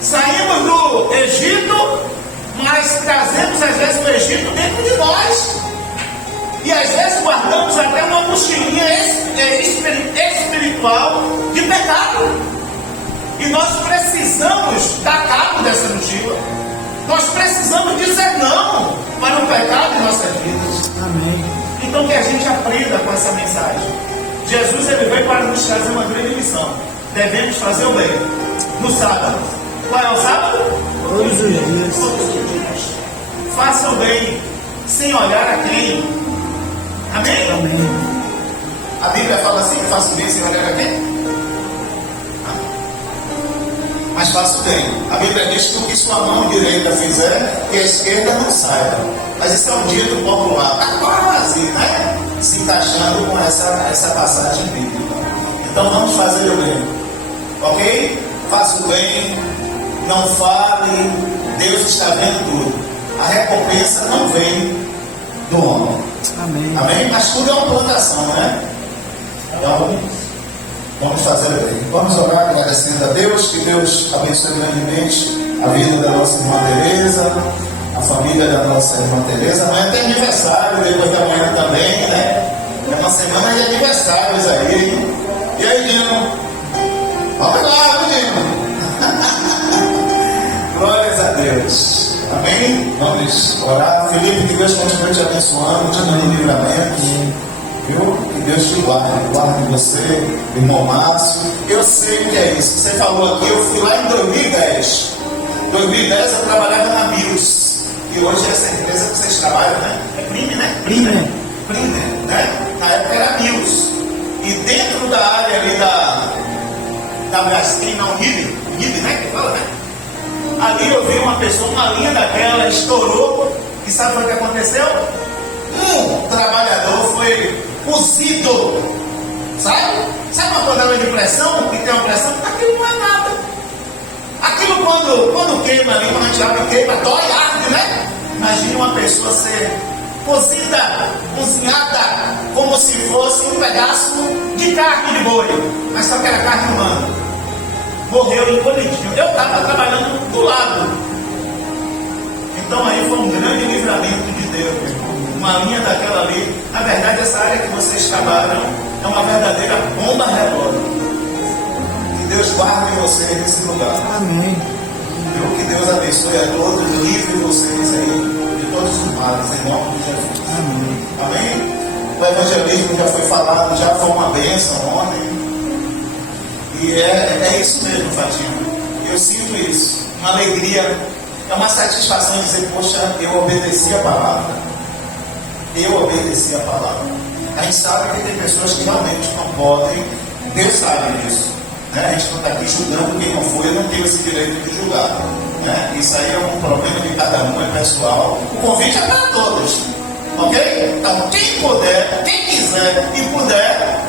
Saímos do Egito, mas trazemos às vezes o Egito dentro de nós. E às vezes guardamos até uma mochilinha espiritual de pecado. E nós precisamos dar cabo dessa mochila. Nós precisamos dizer não para o pecado em nossas vidas. Amém. Então que a gente aprenda com essa mensagem. Jesus, ele veio para nos trazer uma grande missão. Devemos fazer o bem no sábado. Qual é o sábado? Todos os dias. Todos os dias. Faça o bem sem olhar a quem. Amém? Amém. A Bíblia fala assim: faça o bem sem olhar a quem? Mas faça o bem. A Bíblia diz que o que sua mão direita fizer, que a esquerda não saiba. Mas isso é um dito popular. Está quase, né? Se encaixando com essa passagem bíblica. Então vamos fazer o bem. Ok? Faça o bem. Não fale. Deus está vendo tudo. A recompensa não vem do homem. Amém. Amém? Mas tudo é uma plantação, né? Então, vamos fazer o bem. Vamos orar agradecendo a Deus, que Deus abençoe grandemente a vida da nossa irmã Tereza, a família da nossa irmã Tereza. Amanhã tem aniversário, depois da manhã também, né? É uma semana de aniversários aí, hein? E aí, Dino? Vamos lá, menino! Glórias a Deus. Amém? Vamos orar. Felipe, que Deus continue te abençoando, te dando livramento. Viu? Que Deus te guarde você, irmão Márcio. Eu sei que é isso. Você falou aqui, eu fui lá em 2010. Em 2010 eu trabalhava na Mills. E hoje essa empresa que vocês trabalham, né? É Prime, né? Prime, né? Na época era Mills. E dentro da área ali da Braskem, na Unib, né? Que fala, né? Ali eu vi uma pessoa, uma linha daquela, estourou. E sabe o que aconteceu? Um trabalhador foi cozido. Sabe uma panela de pressão, que tem uma pressão? Aquilo não é nada. Aquilo quando queima ali, quando a gente abre queima, dói, arde, né? Imagine uma pessoa ser cozida, cozinhada, como se fosse um pedaço de carne de boi, mas só que era carne humana. Morreu encolhidinho. Eu estava trabalhando do lado. Então aí foi um grande livramento de Deus, meu irmão. Uma linha daquela ali. Na verdade, essa área que vocês trabalham é uma verdadeira bomba relógio. Que Deus guarde vocês nesse lugar. Amém. Que Deus abençoe a todos, livre vocês aí de todos os males, em nome de Jesus. Amém. Amém? O evangelismo já foi falado, já foi uma bênção ontem. E é isso mesmo, Fatima. Eu sinto isso. Uma alegria. É uma satisfação dizer, poxa, eu obedeci a palavra. Eu obedeci a palavra. A gente sabe que tem pessoas que realmente não podem. Deus sabe disso. Né? A gente não está aqui julgando quem não foi, eu não tenho esse direito de julgar. Né? Isso aí é um problema de cada um, é pessoal. O convite é para todos. Ok? Então, quem puder, quem quiser e puder,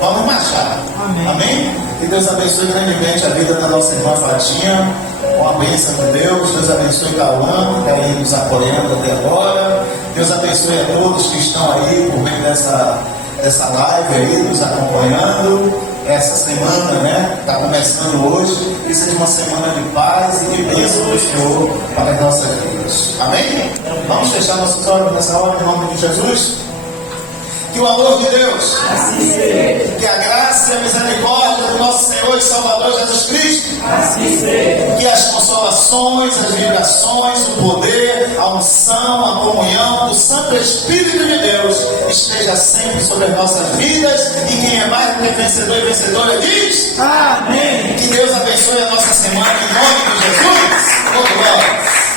vamos marchar. Amém. Amém? Que Deus abençoe grandemente a vida da nossa irmã Fatinha, com a bênção de Deus. Deus abençoe Cauã, que está aí nos apoiando até agora. Deus abençoe a todos que estão aí por meio dessa live aí, nos acompanhando. essa semana, né? Está começando hoje, que seja uma semana de paz e de bênção do Senhor para as nossas vidas. Amém? Vamos fechar nossos olhos nessa hora, em nome de Jesus? Que o amor de Deus, que a graça e a misericórdia do nosso Senhor e Salvador Jesus Cristo, que as consolações, as vibrações, o poder, a unção, a comunhão do Santo Espírito de Deus esteja sempre sobre as nossas vidas, e quem é mais do que vencedor e vencedora diz: amém. Que Deus abençoe a nossa semana em nome de Jesus. Glória.